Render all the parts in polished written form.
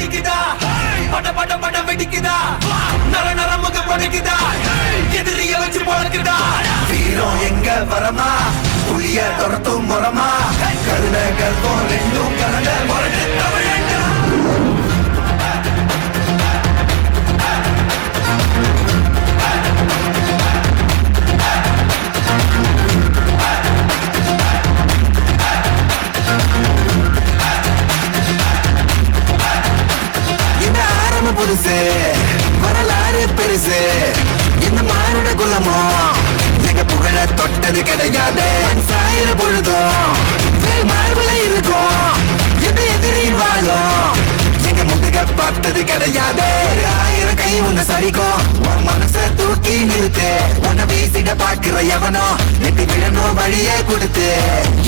அடிக்குதா பட பட பட வெடிக்குதா நர நரமுக படைக்குதா எதிரிய வச்சு பழக்குதா வீரம் எங்க வரமா புளிய துரத்தும் முறமா கருண கர்ப்பம் ரெண்டும் கலந்த முரட்டு தமிழண்டா புதுசு வரலாறு பெருசு இந்த மானுட குலமோ எங்க புகழ தொட்டது கிடையாது சாயிர பொழுதும் மார்புல இருக்கும் எது எதிரி வாழும் எங்க முதுக பார்த்தது கிடையாது 1000 கை உன்னை சரிக்கும் உன் மனச தூக்கி நிறுத்து உன்னை வீசிட பாக்குற எவனோ நெட்டி விழணும் வழியே கொடுத்து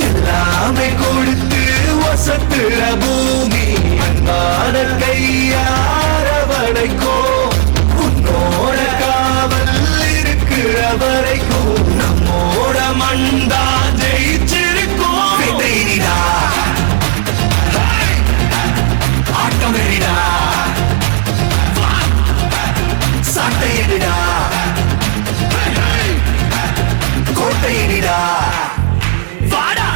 எல்லாமே கொடுத்து வசத்துற பூமி அன்பான கையார வளைக்கும் உன்னோட காவல் இருக்கிற வரைக்கும் நம்மோட மண்டா ஜெயிச்சிருக்கும் ஆட்டம் எறிடா சட்டை எறிடா கோட்டை எறிடா வாடா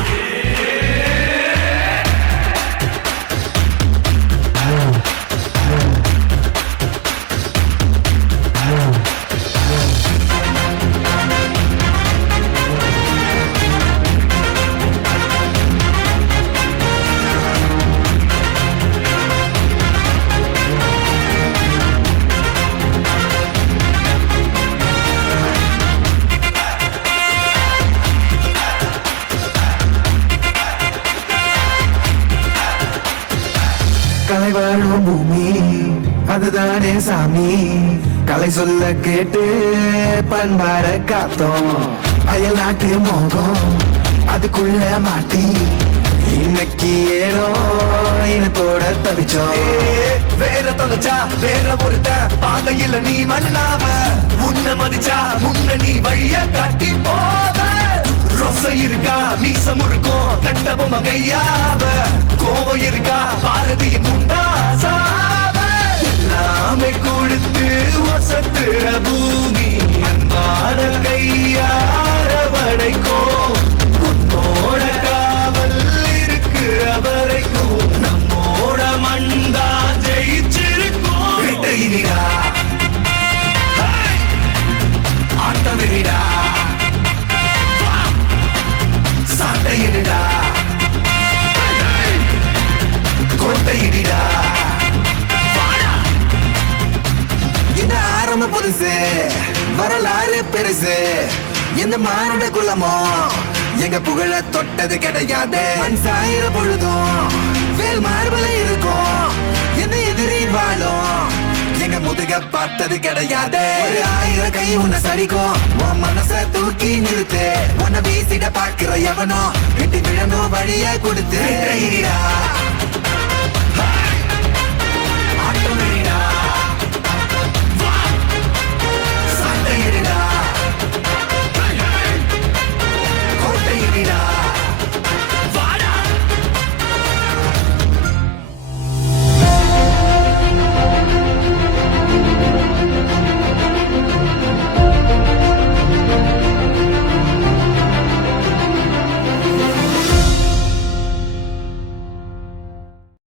கலை வாழும் பூமி அதுதானே சாமி கலை சொல்ல கேட்டு பண்பார காத்தோம் அயல் நாட்டு மோகம் அதுக்குள்ள மாட்டி இன்னைக்கு ஏனோ இனத்தோட தவிச்சோம் வேற தொலைச்சா வேற ஒருத்த பாதையில நீ மண்ணாம உன்ன மதிச்சா முன்ன நீ வழிய காட்டி போவ ரொசை இருக்கா மீசம் இருக்கும் கண்டபொம்ம கையாவ கோவம் இருக்கா பாரதியின் முண்டாசாவ எல்லாமே கொடுத்து வசத்துற பூமி அன்பான கையார வளைக்கும் உன்னோட காவல் இருக்கிற வரைக்கும் நம்மோட மண்டா ஜெயிச்சிருக்கும் விட்டையிடா ஆட்டமிடா சட்டையிடா கோட்டையிடா இந்த ஆரம்ப புதுசு வரலாறு பெருசு இந்த மானுட குலமோ எங்க புகழ தொட்டது கிடையாது சாயிர பொழுதும் வேல் மார்பல இருக்கும் எந்த எதிரி வாழும் எங்க முதுக பார்த்தது கிடையாது 1000 கை உன்னை சரிக்கும் உன் மனச தூக்கி நிறுத்து உன்னை வீசிட பாக்குற எவனோ வெட்டி விழணும் வழிய கொடுத்து